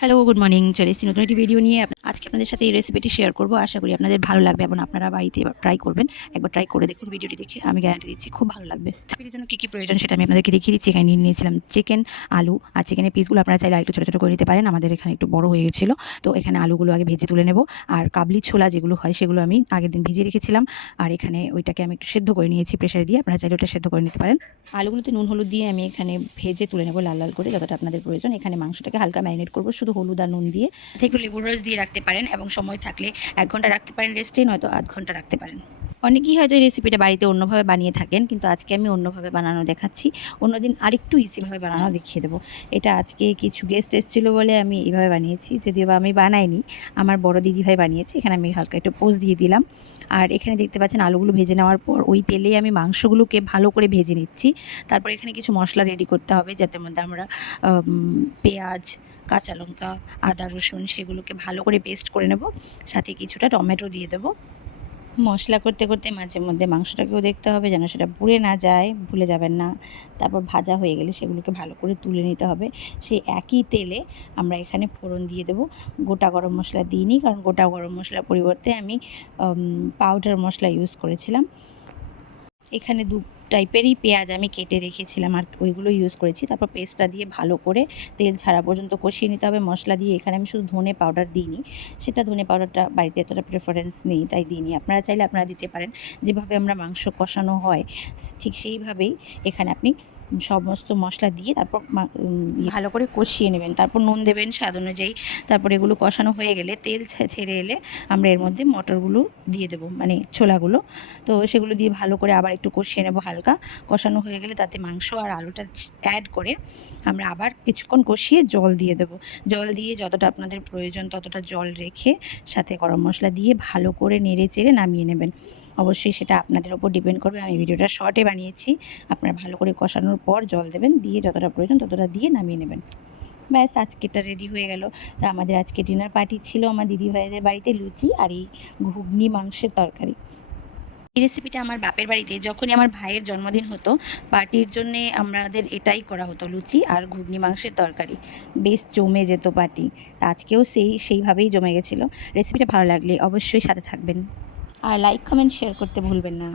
Hello, good morning. চলে এসেছি নতুন একটি ভিডিও নিয়ে। আজকে আপনাদের সাথে এই রেসিপিটি শেয়ার করব। আশা করি আপনাদের ভালো লাগবে এবং আপনারা বাড়িতে এবার ট্রাই করবেন। একবার ট্রাই করে দেখুন, ভিডিওটি দেখে আমি গ্যারান্টি দিচ্ছি খুব ভালো লাগবে। রেসিপিটির জন্য কী প্রয়োজন সেটা আমি আপনাদেরকে দেখিয়ে দিচ্ছি। এখানে নিয়ে নিয়েছিলাম চিকেন, আলু আর চিকেনের পিসগুলো আপনারা চাইলে আরেকটু ছোটো ছোটো করে নিতে পারেন। আমাদের এখানে একটু বড় হয়ে গেছিলো, তো এখানে আলুগুলো আগে ভেজে তুলে নেব। আর কাবলি ছোলা যেগুলো হয় সেগুলো আমি আগের দিন ভিজিয়ে রেখেছিলাম। আর এখানে ওইটাকে আমি একটু সেদ্ধ করে নিয়েছি প্রেসারে দিয়ে। আপনারা চাইলে ওটা সেদ্ধ করে নিতে পারেন। আলুগুলোতে নুন হলুদ দিয়ে আমি এখানে ভেজে তুলে নেব লাল লাল করে, যতটা আপনাদের প্রয়োজন। এখানে মাংসটাকে হালকা ম্যারিনেট করব শুধু হলুদ আর নুন দিয়ে। একটু লেবুর রস দিয়ে রাখতে পারেন এবং সময় থাকলে 1 ঘন্টা রাখতে পারেন রেস্টে, নয়তো আধ ঘন্টা রাখতে পারেন। অনেকেই হয়তো এই রেসিপিটা বাড়িতে অন্যভাবে বানিয়ে থাকেন, কিন্তু আজকে আমি অন্যভাবে বানানো দেখাচ্ছি। অন্যদিন আরেকটু ইজিভাবে বানানো দেখিয়ে দেবো। এটা আজকে কিছু গেস্ট এসেছিলো বলে আমি এইভাবে বানিয়েছি, যদিও বা আমি বানাইনি, আমার বড় দিদিভাই বানিয়েছি। এখানে আমি হালকা একটু পোস্ট দিয়ে দিলাম। আর এখানে দেখতে পাচ্ছেন আলুগুলো ভেজে নেওয়ার পর ওই তেলেই আমি মাংসগুলোকে ভালো করে ভেজে নিচ্ছি। তারপর এখানে কিছু মশলা রেডি করতে হবে, যাতে মধ্যে আমরা পেঁয়াজ, কাঁচা লঙ্কা, আদা, রসুন সেগুলোকে ভালো করে পেস্ট করে নেব। সাথে কিছুটা টমেটো দিয়ে দেবো। মশলা করতে করতে মাঝে মধ্যে মাংসটাকেও দেখতে হবে যেন সেটা পুড়ে না যায়, ভুলে যাবেন না। তারপর ভাজা হয়ে গেলে সেগুলোকে ভালো করে তুলে নিতে হবে। সেই একই তেলে আমরা এখানে ফোড়ন দিয়ে দেবো। গোটা গরম মশলা দিইনি, কারণ গোটা গরম মশলার পরিবর্তে আমি পাউডার মশলা ইউজ করেছিলাম। এখানে দু টাইপেরই পেঁয়াজ আমি কেটে রেখেছিলাম আর ওইগুলো ইউজ করেছি। তারপর পেস্টটা দিয়ে ভালো করে তেল ছাড়া পর্যন্ত কষিয়ে নিতে হবে মশলা দিয়ে। এখানে আমি শুধু ধনে পাউডার দিইনি, সেটা ধনে পাউডারটা বাড়িতে এতটা প্রেফারেন্স নেই তাই দিইনি। আপনারা চাইলে আপনারা দিতে পারেন। যেভাবে আমরা মাংস কষানো হয় ঠিক সেইভাবেই এখানে আপনি সমস্ত মশলা দিয়ে তারপর ভালো করে কষিয়ে নেবেন। তারপর নুন দেবেন স্বাদ অনুযায়ী। তারপর এগুলো কষানো হয়ে গেলে তেল ছেড়ে এলে আমরা এর মধ্যে মটরগুলো দিয়ে দেবো, মানে ছোলাগুলো। তো সেগুলো দিয়ে ভালো করে আবার একটু কষিয়ে নেব। হালকা কষানো হয়ে গেলে তাতে মাংস আর আলুটা অ্যাড করে আমরা আবার কিছুক্ষণ কষিয়ে জল দিয়ে দেব। জল দিয়ে যতটা আপনাদের প্রয়োজন ততটা জল রেখে সাথে গরম মশলা দিয়ে ভালো করে নেড়ে চেড়ে নামিয়ে নেবেন। অবশ্যই সেটা আপনাদের ওপর ডিপেন্ড করবে। আমি ভিডিওটা শর্টে বানিয়েছি। আপনারা ভালো করে কষানোর পর জল দেবেন, দিয়ে যতটা প্রয়োজন ততটা দিয়ে নামিয়ে নেবেন। ব্যাস, আজকেটা রেডি হয়ে গেল। তা আমাদের আজকে ডিনার পার্টি ছিল আমার দিদিভাইদের বাড়িতে, লুচি আর এই ঘুগনি মাংসের তরকারি। এই রেসিপিটা আমার বাপের বাড়িতে যখনই আমার ভাইয়ের জন্মদিন হতো, পার্টির জন্যে আমাদের এটাই করা হতো, লুচি আর ঘুগনি মাংসের তরকারি। বেশ জমে যেত পার্টি। তা আজকেও সেইভাবেই জমে গেছিলো। রেসিপিটা ভালো লাগলে অবশ্যই সাথে থাকবেন আর লাইক, কমেন্ট, শেয়ার করতে ভুলবেন না।